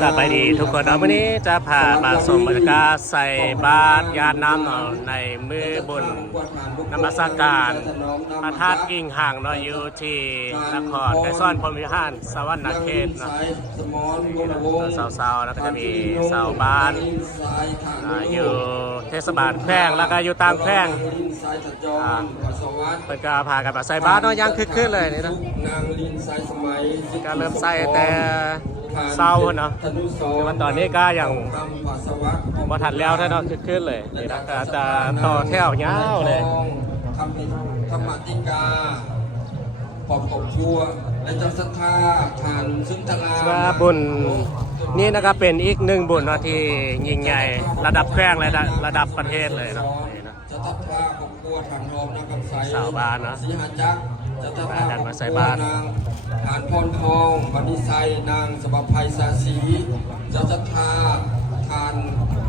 สบายดีทุกคนวันนี้จะพามาชมบรรยากาศใส่บาตรญาติน้ำในมือบนนมัสการพระธาตุกิ่งห่างอยู่ที่นครไกรซ่อนพรหมวิหารสวรรค์เขตสาวๆแล้วก็จะมีสาวบ้านอยู่เทศบาลแพร่งแล้วก็อยู่ตามแพร่งเป็นการพากันมาใส่บาตรยังคึกคืนเลยนี่นะการเริ่มใส่แต่เศร้าเนาะแต่ว่าตอนนี้ก็ยังมาถัดแล้วถ้าเราขึ้นเลยนี่นะก็จะต่อแถวยาวเลยธรรมติกาปอบกบชัวและเจ้าศรัทธาทานซึ่งตลาบุญนี่นะครับเป็นอีกหนึ่งบุญที่ยิ่งใหญ่ระดับแขวงและระดับประเทศเลยนะจะทับทาของครัวทางทองนางกำไสสาวบ้านนะสีหาจักจะทับทาของครัวนางฐานพรทองปณิไซนางสบภัยสาสีจะทับทาทาน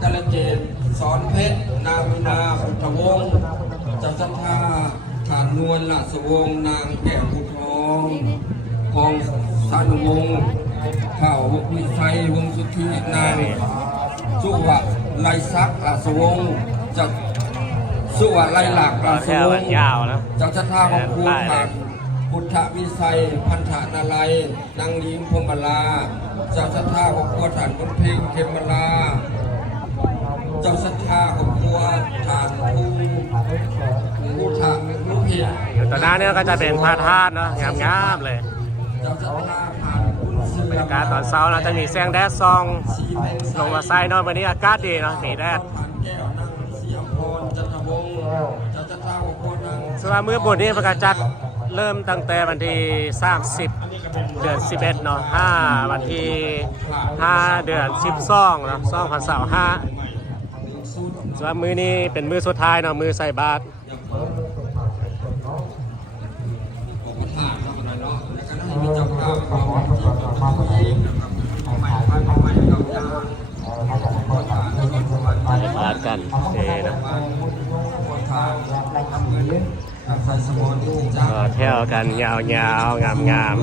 กาลเกตสอนเพชรนางวินาพุทธวงศ์จะทับทาฐานนวลละสวงนางแก้วพุททองทองสันวงศ์ข่าววิไซวงสุทธินางสุวะไลซักละสวงจะสุวะไลหลักละสวงจะทับทาของครูขาดพุทธวิสัยพันธนาลัยนางลิงพมลาเจ้าศรัทธาของครัวฐานบนเพลงเขมลาเจ้าศรัทธาของครัวฐานภูทะลูกเพียตอนนั้นเนี่ยก็จะเป็นพระธาตุเนาะงามๆเลยบรรยากาศตอนเช้าเราจะมีแสงแดดส่องลงมาใส่เนาะวันนี้อากาศดีเนาะมีแดดส่วนมื้อบุญนี้ประกาศจัดเริ่มตั้งแต่วันที่30 เดือน 11เนาะ5วันที่5 เดือน 12เนาะ2025ส่วนมื้อนี้เป็นมื้อสุดท้ายเนาะมื้อใส่บาตรบาตรกันนะแถวกันยาวๆงามๆ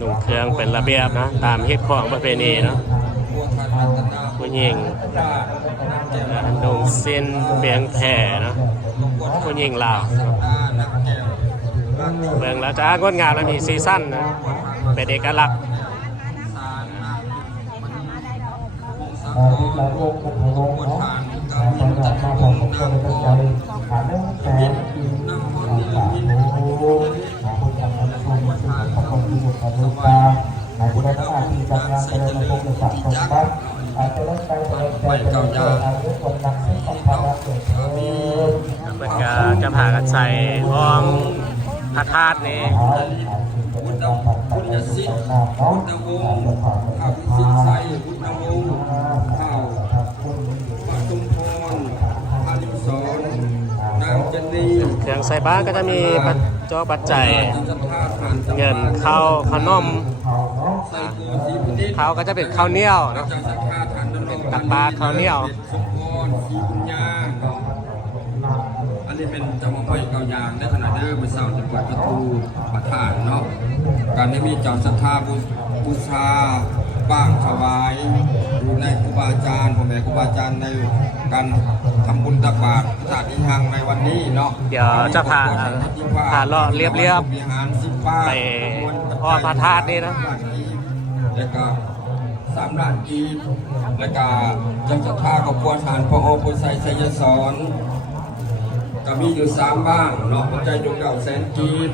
นุ่งเครื่องเป็นระเบียบนะตามฮิตของประเพณีเนาะผู้หญิงนุ่งสิ้นเบียงแผ่เนาะผู้หญิงลาวเบิ่งแล้วจะงดงามและมีซีซั่นนะเป็นเอกลักษณ์เป็นการจะผ่ากันใส่ห้องพระธาตุนี้พุทธศิษย์พุทธวงศ์ข้าวศิษย์ใสพุทธวงศ์ข้าวปทุมพรอาลิสอนนางจันนีเครื่องใส่บ้านก็จะมีปัจจัยเงินข้าวขนมข้าวก็จะเป็นข้าวเหนียวเนาะเป็นตักบาตรข้าวเหนียวอันนี้เป็นจำพวกเก่ายางได้ขนาดเด้อเป็นเสาจังหวัดประตูประธานเนาะการได้มีเจ้าศรัทธาบูชาบ้างถวายอยู่ในครูบาอาจารย์พ่อแม่ครูบาอาจารย์ในการทำบุญตักบาตรพระธาตุอิหังในวันนี้เนาะเดี๋ยวจะพาเลาะเรียบไปพ่อพระธาตุนี่นะแล้วก็3 ล้านกีบแล้วก็เจ้าศรัทธาของครัวฐานพระโอปุไซไสยสอนก็มีอยู่3บ้างเนาะปัจจัย900,000 กีบ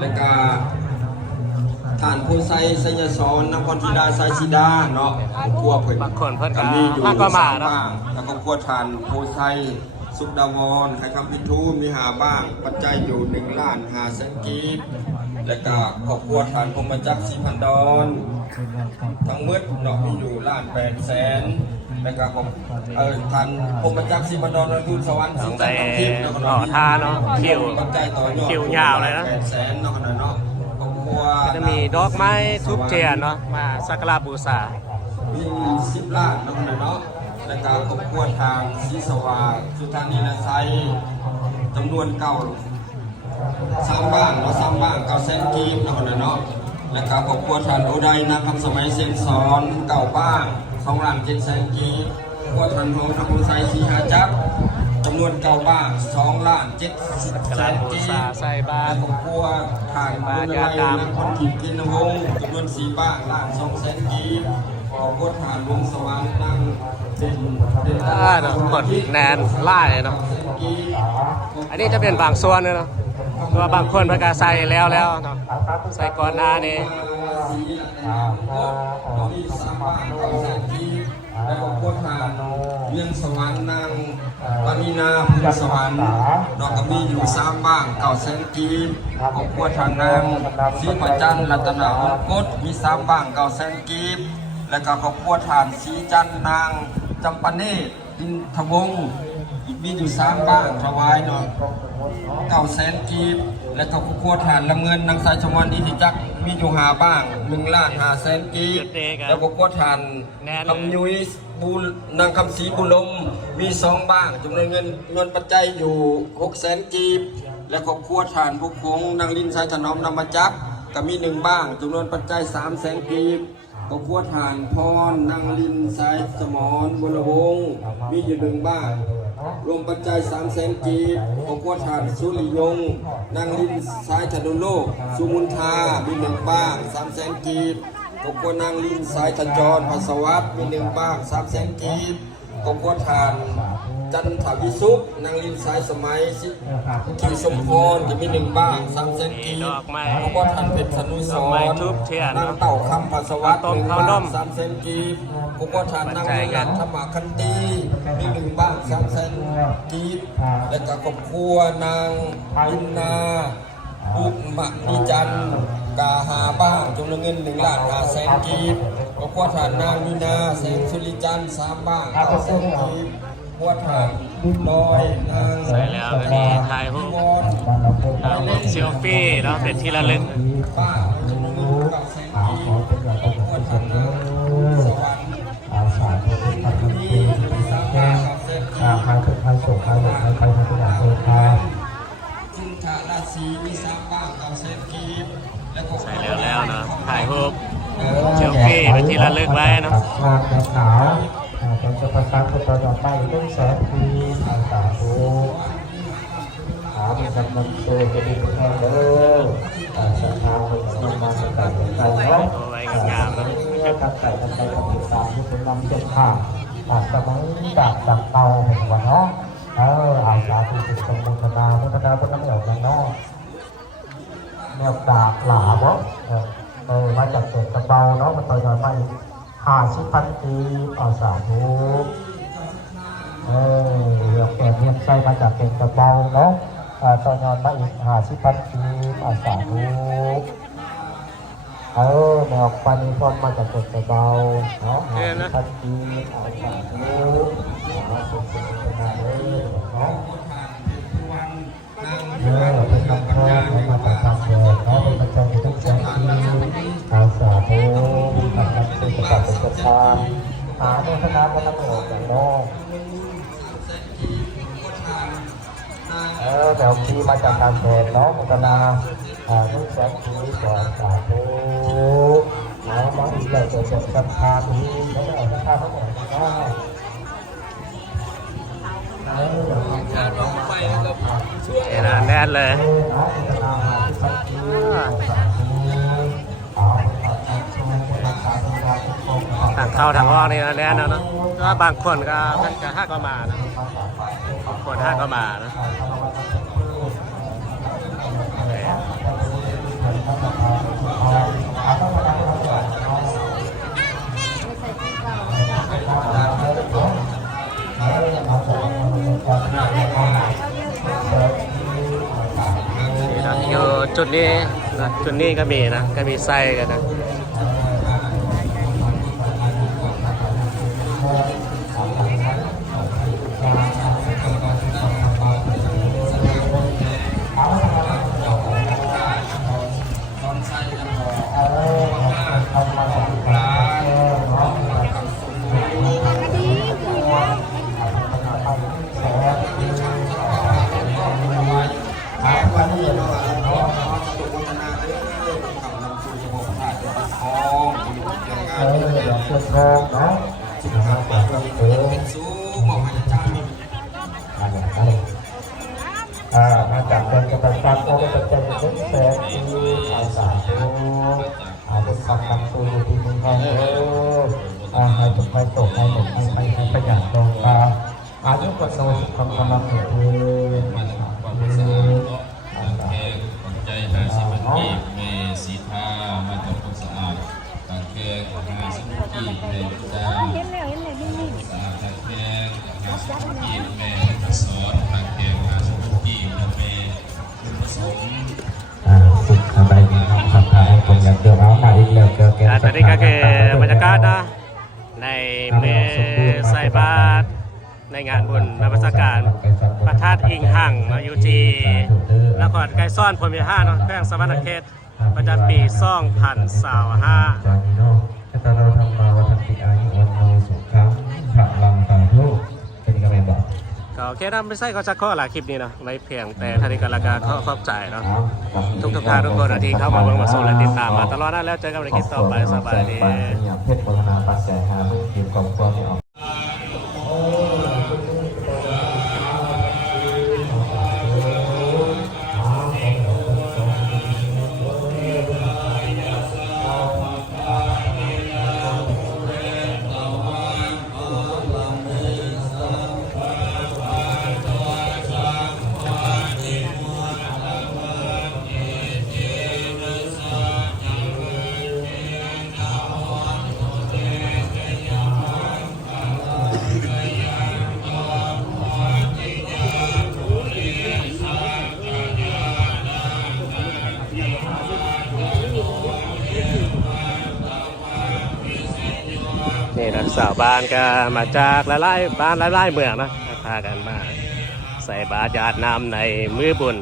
แล้วก็ฐานภูไซไสยสอนนครธิดาไซสีดาเนาะครัวเพิ่นก็มีอยู่3บ้างแล้วก็ครัวฐานภูไซสุขดาวรให้คำพิทูมี5บ้างปัจจัยอยู่1,500,000 กีบแล้วก็ครอบครัวฐานพรหมจักร4,000 ดอนทั้งหมดเนาะมีอยู่1,800,000แล้วก็ทานพรหมจักร4,000 ดอนทูลสวรรค์สิงห์ทิพย์ต่อท่าเนาะคิวยาวเลยนะ800,000เนาะเนาะครอบครัวจะมีดอกไม้ทุบเทียนเนาะมาสักการะบูชามี10 ล้านเนาะเนาะแล้วก็ครอบครัวทางศรีสว่างสุธานีนาไซจำนวน9 สามบ้างเนาะสามบ้างเก้าแสนกีบเนาะนะเนาะแล้วก็ครอบครัวท่านอุดัยนะคำสมัยเสียงสอนเก่าบ้าง2,700,000 กีบครอบครัวท่านทองทำบุญใส่สีหาจักรจำนวนเก่าบ้าง2,700,000 กีบ ใส่บาตร ครอบครัวท่านอุดัยนะคนถิ่นกินวงศ์จำนวน4บ้าง1,200,000 กีบครอบครัวท่านลุงสว่างนั่งเป็นเนาะกดแนนไล่เนาะอันนี้จะเป็นบางส่วนเนาะตัวบางคนประกาศใส่แล้วเนาะใส่ก่อนหน้านี้ แล้วก็พวกทานเรื่องสวรรค์นางปานีนาภูสวรรค์เราก็มีอยู่3บ้าง900,000 กีบของพวกทานนางศรีประจันทร์รัตนวงกฎมี3บ้าง900,000 กีบแล้วก็ของพวกทานศรีจันทร์นางจำปาเนตดินทวงศ์มีอยู่3บ้างถวายเนาะ900,000 กีบแล้วก็ครัวฐานลำเงินนางสายชมวันอิทธิจักรมีอยู่5บ้าง1,500,000 กีบแล้วก็ครัวฐานคำยุ้ยบุญนางคำศรีบุญลมมี2บ้างจำนวนเงินปัจจัยอยู่600,000 กีบและครอบครัวฐานผู้คงนางลินสายถนอมนำมาจักรก็มี1บ้างจำนวนปัจจัย300,000 กีบครอบครัวฐานพรนางลินสายสมรวรวงศ์มีอยู่1บ้างรวมปัจจัย300,000 กีบของพวกทานสุริยงนางลินสายธนุโลกสุมุนทามี1บ้าง300,000 กีบของพวกนางลินสายธจรพัสวัตมี1บ้าง300,000 กีบของพวกทานจันทวิสุขนางลินสายสมัยคิวสมพรจะมี1บ้าง300,000 กีบของพวกทานเพชรสนุสรนางเต่าคำพัสวัต1บ้าง300,000 กีบของพวกทานนางลินธรรมคันตีมี1บ้าง300,000 กีบและก็ครอบครัวนางลินนาอุมะนิจันกาหาบ้างจำนวนเงิน1,500,000 กีบครอบครัวฐานนางนินาแสงสุริจันทร์3บ้าง900,000 กีบครอบครัวฐานลอยนาง ใส่แล้วอันนี้ถ่ายรูปเซลฟี่เนาะเป็นที่ระลึก บ้างจำนวนเงิน900,000 กีบครอบครัวฐานนางสวรรค์มี3บ้าง900,000 กีบ ใครเป็นใครส่งใครหรือใครเป็นผู้ใหญ่เองใคร จินทาราศีมี3บ้าง900,000 กีบและก็ ใส่แล้วเนาะถ่ายรูปเซลฟี่เป็นที่ระลึกไว้เนาะ งานแดงหนาวเป็นจะประสานกับตัวดอกไม้ต้นแสนปีสาธุมีกำลังตัวจะดีแค่เด้อสัทธาเป็นกำลังมาสกัดใจเนาะการใส่กันไปกับติดตามที่เป็นนำเจ็ดข้างสมัยจากเตาเห็นวันเนาะอาสาธุสุขมุทนาพุทนาพุทธเหนียวเนาะแนวดาบหลาบ่มาจากเศษกระเบาเนาะมันต่อยอดมา50,000 ปีสาธุเรียกเปิดเรียกใส่มาจากเศษกระเบาเนาะต่อยอดมาอีก50,000 ปีสาธุแนวปานิพนธ์มาจากเศษกระเบาเนาะ50,000 ปีสาธุมาสุขสุขนาเลยเนาะเป็นคำแทนในมาตรการเดินและเป็นประจำทุกแสงที่อาสาธุทำการช่วยประกอบเป็นประธานโฆษณาบรรณาโอกอย่างโน้แนวที่มาจากการเดินเนาะโฆษณาทุกแสงที่ก่อนสาธุบางทีเราจะเป็นประธานที่ไม่ได้ประธานทั้งหมดแน่นเลยทางเข้าทางออกนี่แน่นแล้วเนาะก็บางคนก็มันจะห้าก็มานะบางคนห้าก็มานะอยู่จุดนี้นะจุดนี้ก็มีนะก็มีไส้กันนะ ทองอยู่เกี่ยวงาน เดี๋ยวเพื่อนทองเนาะ สุขภาพแบบเป็นสูงบอกอาจารย์ มาจากเป็นกำลังการก็จะเป็นเพื่อนแฟนที่อาสาดูเป็นคำนำตัวที่มึงให้ให้ตกให้ตกให้หมดให้ประหยัดลงมาอายุกว่าโซ่ความกำลังเหนื่อยใจหาสิมันกีบเมสีทามาจากคนสะอาดตาแข้งหาสิมันกีบเมจ้าสะอาดตาแข้งหาสิมันกีบเมสอนตาแข้งหาสิมันกีบเมผสมสุดอะไรนี่ครับสัปดาห์ผมอยากเดินเอามาอีกแล้วเจอแก ตอนนี้ก็คือบรรยากาศนะในเมื่อใส่บาตรในงานบุญนมัสการพระธาตุอิงหังเนาะอยู่ที่นครไกรซ่อนพรหมยห้าเนาะแขวงสะวรรณเขตประจำปี2025 แต่เราทำมาวันที่อายุวันโนสุขังพระลังตาทุกเป็นกระแมบอก ก็โอเคนะไม่ใช่เขาชักข้อหลายคลิปนี้เนาะไม่เพียงแต่ท่านนี้ก็ราคาเข้าใจเนาะทุกทางทุกคนที่เข้ามาเบิ่งมาชมและติดตามมาตลอดนั้นแล้วเจอกันในคลิปต่อไปสบายดี เพชรโฆษณาปัจจัยหาเมื่อเก็บกองกองไม่ออกนี่นักสาวบ้านก็มาจากหลายๆบ้านหลายๆเมืองนะพากันมาใส่บาตรญาติน้ำในมือบุญ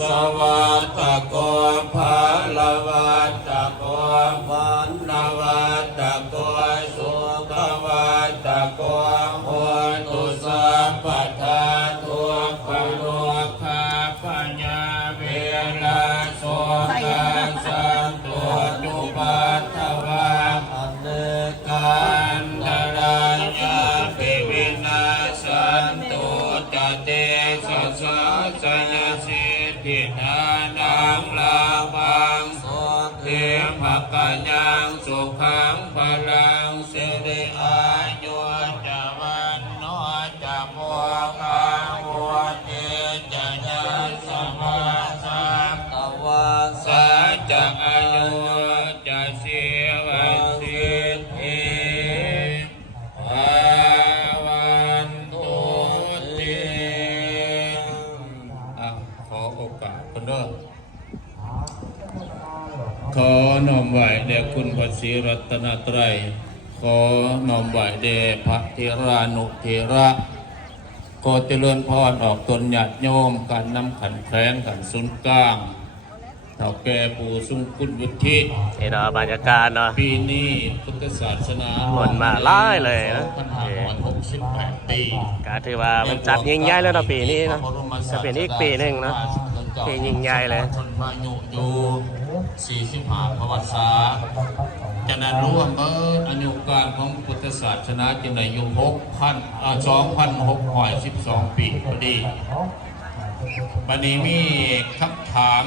สวัสตะโกภะละวัตตะโกวันละวัตตะโกสุขวัตตะโกโหตุสัพพทาทุกขโลกาปัญญาเวลาโสกสันตุจุปัฏฐวาอันเนกันดาราญาปิวินาสันตุจเตสัสสะยสิทธิทานังลาภังโสเท ภกายังสุขังพลังสิริอายุจะวันโนจะบัวคาบัวเจจะยันสมาสังกวาสัจจะอายุจะเสียวันสิทธิอาวันตุติขอโอกาสคนเด้อขอน้อมไหวแด่คุณพระศรีรัตนตรัยขอน้อมไหวแด่พระเถรานุเถระขอเจริญพรออกตนญาติโยมการนำขันแขวนขันสุนย์กลางเท่าแก่ปู่ทรงคุณวุฒิ นี่เนาะบรรยากาศเนาะ ปีนี้พุทธศาสนา คนมาหลายเลยนะ 2568 ปี ก็ถือว่ามันจัดยิ่งใหญ่แล้วเนาะปีนี้เนาะจะเป็นอีกปีหนึ่งเนาะที่ยิ่งใหญ่เลย ชนมายุอยู่45 ประวัติศาสตร์จะนั้นร่วมอายุการของพุทธศาสนาจึงได้อยู่2,612 ปีพอดีบัดนี้มีคำถาม